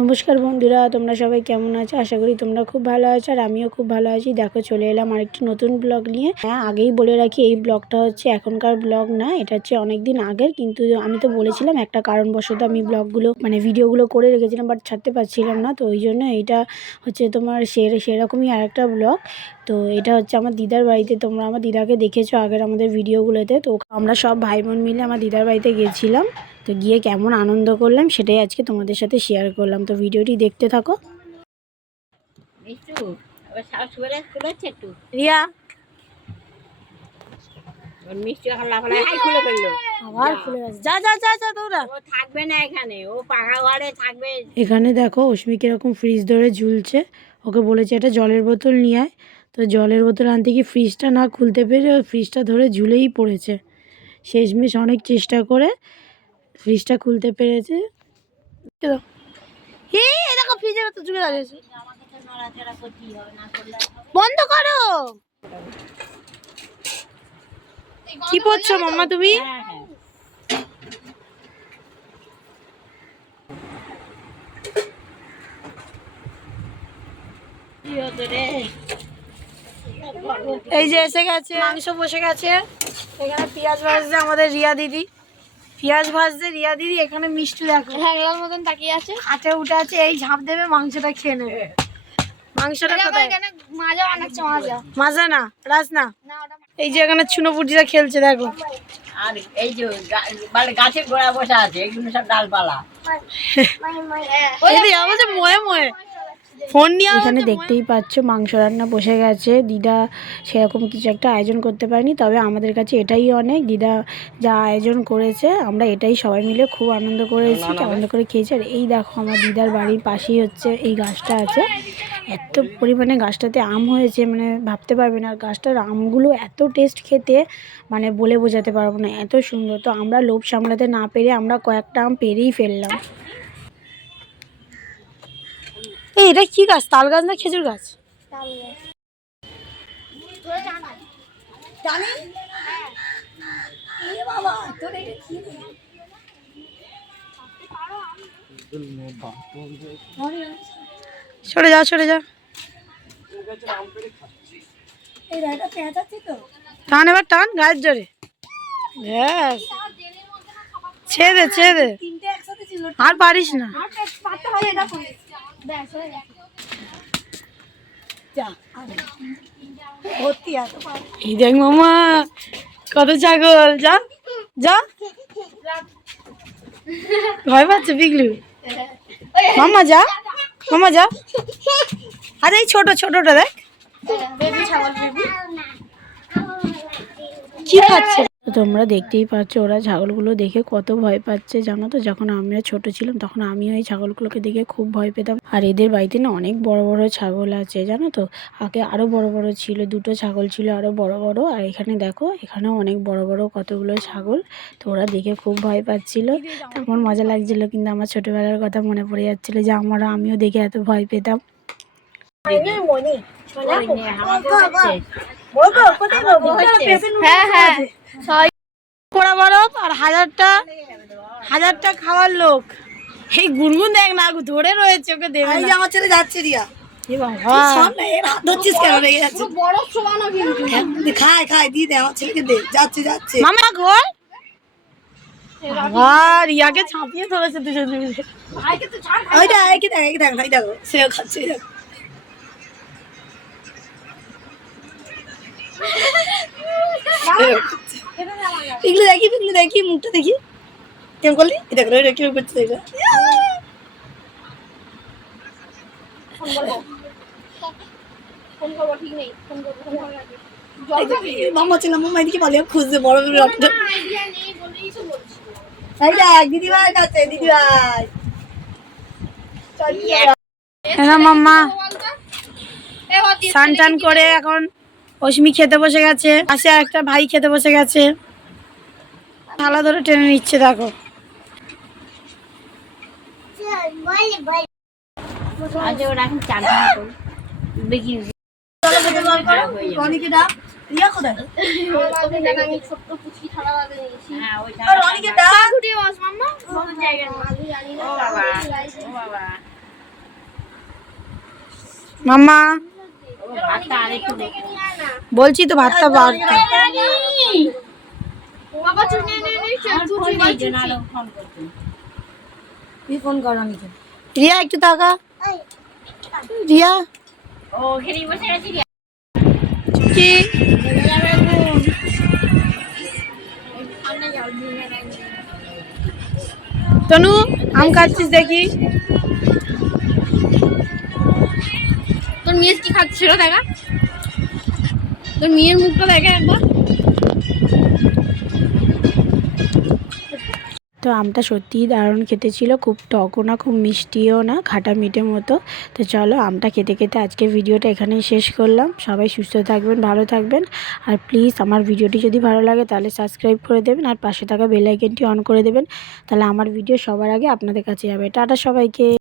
নমস্কার বন্ধুরা, তোমরা সবাই কেমন আছো? আশা করি তোমরা খুব ভালো আছো আর আমিও খুব ভালো আছি। দেখো, চলে এলাম আরেকটি নতুন ব্লগ নিয়ে। হ্যাঁ আগেই বলে রাখি, এই ব্লগটা হচ্ছে এখনকার ব্লগ না, এটা হচ্ছে অনেক দিন আগের। কিন্তু আমি তো বলেছিলাম, একটা কারণবশত আমি ব্লগগুলো মানে ভিডিওগুলো করে রেখেছিলাম, বাট ছাড়তে পারছিলাম না। তো ওই জন্য এটা হচ্ছে তোমার সে, সেরকমই আরেকটা ব্লগ। তো এটা হচ্ছে আমার দিদার বাড়িতে তোমরা আমার দিদাকে দেখেছ আগের আমাদের ভিডিওগুলোতে। তো আমরা সব ভাই বোন মিলে আমার দিদার বাড়িতে গেছিলাম। তো গিয়ে কেমন আনন্দ করলাম সেটাই আজকে তোমাদের সাথে শেয়ার করলাম। তো ভিডিওটি দেখতে থাকো। রিয়া। এখানে দেখো অশ্মি কীরকম ফ্রিজ ধরে ঝুলছে। ওকে বলেছে এটা জলের বোতল নিয়ে আয়। তো জলের বোতল আনতে কি ফ্রিজটা না খুলতে পেরে ফ্রিজটা ধরে ঝুলেই পড়েছে। শেষমেশ অনেক চেষ্টা করে ফ্রিজটা খুলতে পেরেছে। বন্ধ করো। কি মাম্মা তুমি? কি হতো রে? এই যে এসে গেছে। মাংস বসে গেছে। এখানে পেঁয়াজ ভাজছে আমাদের রিয়া দিদি। পেঁয়াজ ভাজছে রিয়া দিদি এখানে মিষ্টি দেখো হ্যাংলার মতন তাকিয়ে আছে। হাতে উঠে আছে এই ঝাঁপ দেবে মাংসটা খেয়ে নেবে। মাংসটা কোথায়? মাজা বানাচ্ছে মাজা। মাজা না রাস না। এই যে এখানে চুনোপুটিরা খেলছে দেখো। আর এই যে মানে গাছের গোড়া বসে আছে এগুলো সব ডালপালা। দিদি আমাদের ময়ে ময়ে। ফোন নিয়ে এখানে দেখতেই পাচ্ছ মাংস রান্না বসে গেছে। দিদা সেরকম কিছু একটা আয়োজন করতে পারেনি তবে আমাদের কাছে এটাই অনেক। দিদা যা আয়োজন করেছে আমরা এটাই সবাই মিলে খুব আনন্দ করেছি আনন্দ করে খেয়েছি। আর এই দেখো আমার দিদার বাড়ির পাশেই হচ্ছে এই গাছটা আছে। এত পরিমাণে গাছটাতে আম হয়েছে মানে ভাবতে পারবে না। আর গাছটার আমগুলো এত টেস্ট খেতে মানে বলে বোঝাতে পারব না এত সুন্দর। তো আমরা লোভ সামলাতে না পেরে আমরা কয়েকটা আম পেরেই ফেললাম। এই এটা কি গাছ? তাল গাছ না খেজুর গাছ? সরে যা সরে যা। টান এবার টান গায়ের জোরে। ব্যাস। ছেড়ে দে ছেড়ে দে। আর পারিস না। এই দেখ মামা কত ছাগল যা যা। ভয় পাচ্ছে পিগলু মামা যা মামা যা। আরে এই ছোট ছোটটা দেখ। বেবি। কি খাচ্ছে? তোমরা দেখতেই পাচ্ছ, ওরা ছাগলগুলো দেখে কত ভয় পাচ্ছে, জানো তো? যখন আমরা ছোট ছিলাম, তখন আমিও এই ছাগলগুলোকে দেখে খুব ভয় পেতাম। আর এদের বাড়িতে না অনেক বড় বড় ছাগল আছে, জানো তো? আগে আরও বড় বড় ছিল, দুটো ছাগল ছিল আরও বড় বড়। আর এখানে দেখো, এখানেও অনেক বড় বড় কতগুলো ছাগল। তো ওরা দেখে খুব ভয় পাচ্ছিল। তখন মজা লাগছিল, কিন্তু আমার ছোটবেলার কথা মনে পড়ে যাচ্ছিল যে, আমরা, আমিও দেখে এত ভয় পেতাম। আর খাওয়ার লোক গুনগুন দেখ না ধরে রয়েছে ওকে যাচ্ছে রিয়া খায় খায় দে আমার যাচ্ছে যাচ্ছে রিয়াকে ছাপিয়ে ধরেছে দুজন ওইটা খাচ্ছে। সেও দেখি দেখি মুখটা দেখি। কেমন করলি? এই দেখো ওইটা কেউ করছে মামা ছিল এদিকে খুঁজছে বড় রক্ত। কাছে হ্যাঁ মাম্মা। এ হতি স্নান টান করে এখন অশ্মি খেতে বসে গেছে পাশে একটা ভাই খেতে বসে গেছে। থালা ধরে টেনে নিচ্ছে দেখো। হ্যাঁ মাম্মা। বলছি তো ভাতটা ফোন কর আমি তো রিয়া একটু তাকা। রিয়া। ও ওখানেই বসে আছি রে। কি? তনু আম খাচ্ছিস দেখি। তোর মেয়ে কি খাচ্ছিল দেখা? তোর মেয়ের মুখটা দেখে একবার। তো আমটা সত্যিই দারুণ খেতে ছিল, খুব টকও না, খুব মিষ্টিও না, খাটা মিঠে মতো। তো চলো আমটা খেতে খেতে আজকের ভিডিওটা এখানেই শেষ করলাম। সবাই সুস্থ থাকবেন, ভালো থাকবেন। আর প্লিজ আমার ভিডিওটি যদি ভালো লাগে তাহলে সাবস্ক্রাইব করে দেবেন আর পাশে থাকা বেল আইকনটি অন করে দেবেন। তাহলে আমার ভিডিও সবার আগে আপনাদের কাছে যাবে। টাটা সবাইকে।